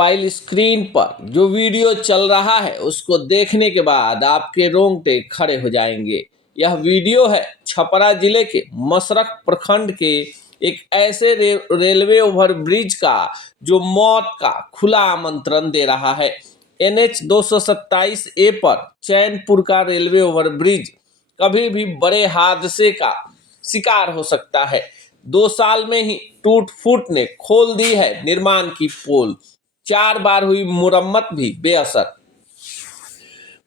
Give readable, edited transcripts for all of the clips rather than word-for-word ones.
Mobile screen पर जो video चल रहा है उसको देखने के बाद आपके रोंगटे खड़े हो जाएंगे। यह वीडियो है छपरा जिले के मसरख प्रखंड के एक ऐसे रेलवे ओवरब्रिज का जो मौत का खुला आमंत्रण दे रहा है। NH 227 ए पर चैनपुर का रेलवे ओवरब्रिज कभी भी बड़े हादसे का शिकार हो सकता है। 2 साल में ही टूट फूट ने खोल दी है निर्माण की पोल। 4 बार हुई मुरम्मत भी बेअसर।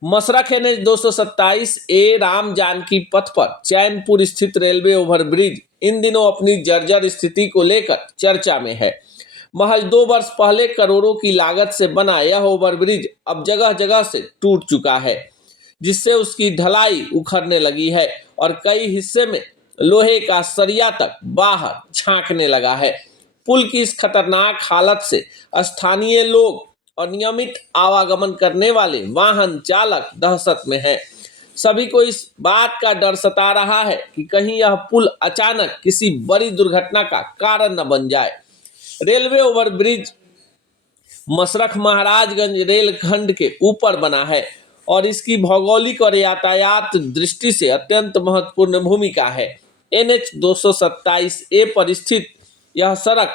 मसरख NH 227 ए राम जानकी पथ पर चैनपुर स्थित रेलवे ओवरब्रिज इन दिनों अपनी जर्जर स्थिति को लेकर चर्चा में है। महज 2 वर्ष पहले करोड़ों की लागत से बना यह ओवरब्रिज अब जगह जगह से टूट चुका है, जिससे उसकी ढलाई उखड़ने लगी है और कई हिस्से में लोहे का सरिया तक बाहर झांकने लगा है। पुल की इस खतरनाक हालत से स्थानीय लोग और नियमित आवागमन करने वाले वाहन चालक दहशत में हैं। सभी को इस बात का डर सता रहा है कि कहीं यह पुल अचानक किसी बड़ी दुर्घटना का कारण न बन जाए। रेलवे ओवरब्रिज मसरख महाराजगंज रेलखंड के ऊपर बना है और इसकी भौगोलिक और यातायात दृष्टि से अत्यंत महत्वपूर्ण भूमिका है। NH 227 ए पर स्थित यह सड़क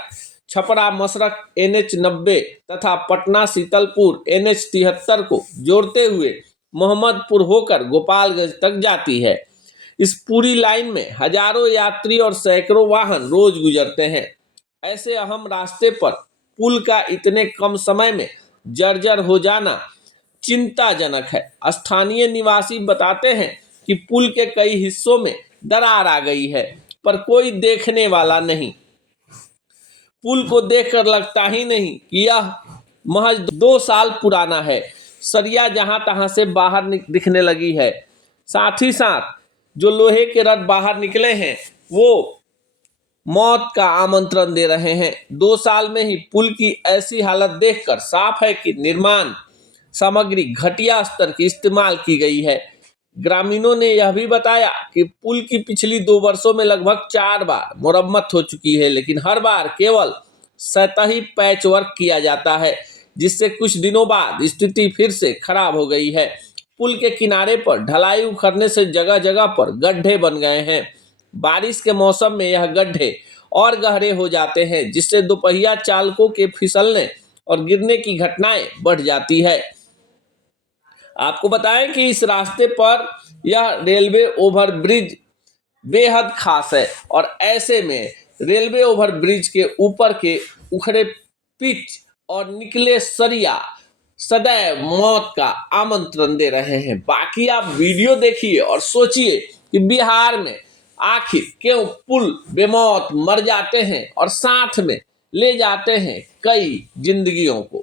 छपरा मसरख NH 90 तथा पटना सीतलपुर NH 73 को जोड़ते हुए मोहम्मदपुर होकर गोपालगंज तक जाती है। इस पूरी लाइन में हजारों यात्री और सैकड़ों वाहन रोज गुजरते हैं। ऐसे अहम रास्ते पर पुल का इतने कम समय में जर्जर हो जाना चिंताजनक है। स्थानीय निवासी बताते हैं कि पुल के कई हिस्सों में दरार आ गई है, पर कोई देखने वाला नहीं। पुल को देखकर लगता ही नहीं कि यह महज 2 साल पुराना है। सरिया जहां तहां से बाहर दिखने लगी है। साथ ही साथ जो लोहे के रड बाहर निकले हैं वो मौत का आमंत्रण दे रहे हैं। 2 साल में ही पुल की ऐसी हालत देखकर साफ है कि निर्माण सामग्री घटिया स्तर की इस्तेमाल की गई है। ग्रामीणों ने यह भी बताया कि पुल की पिछली 2 वर्षों में लगभग 4 बार मुरम्मत हो चुकी है, लेकिन हर बार केवल सतही पैच वर्क किया जाता है, जिससे कुछ दिनों बाद स्थिति फिर से खराब हो गई है। पुल के किनारे पर ढलाई उखड़ने से जगह जगह पर गड्ढे बन गए हैं। बारिश के मौसम में यह गड्ढे और गहरे हो जाते हैं, जिससे दोपहिया चालकों के फिसलने और गिरने की घटनाएं बढ़ जाती है। आपको बताएं कि इस रास्ते पर यह रेलवे ओवरब्रिज बेहद खास है और ऐसे में रेलवे ओवरब्रिज के ऊपर के उखड़े पिच और निकले सरिया सदैव मौत का आमंत्रण दे रहे हैं। बाकी आप वीडियो देखिए और सोचिए कि बिहार में आखिर क्यों पुल बेमौत मर जाते हैं और साथ में ले जाते हैं कई जिंदगियों को।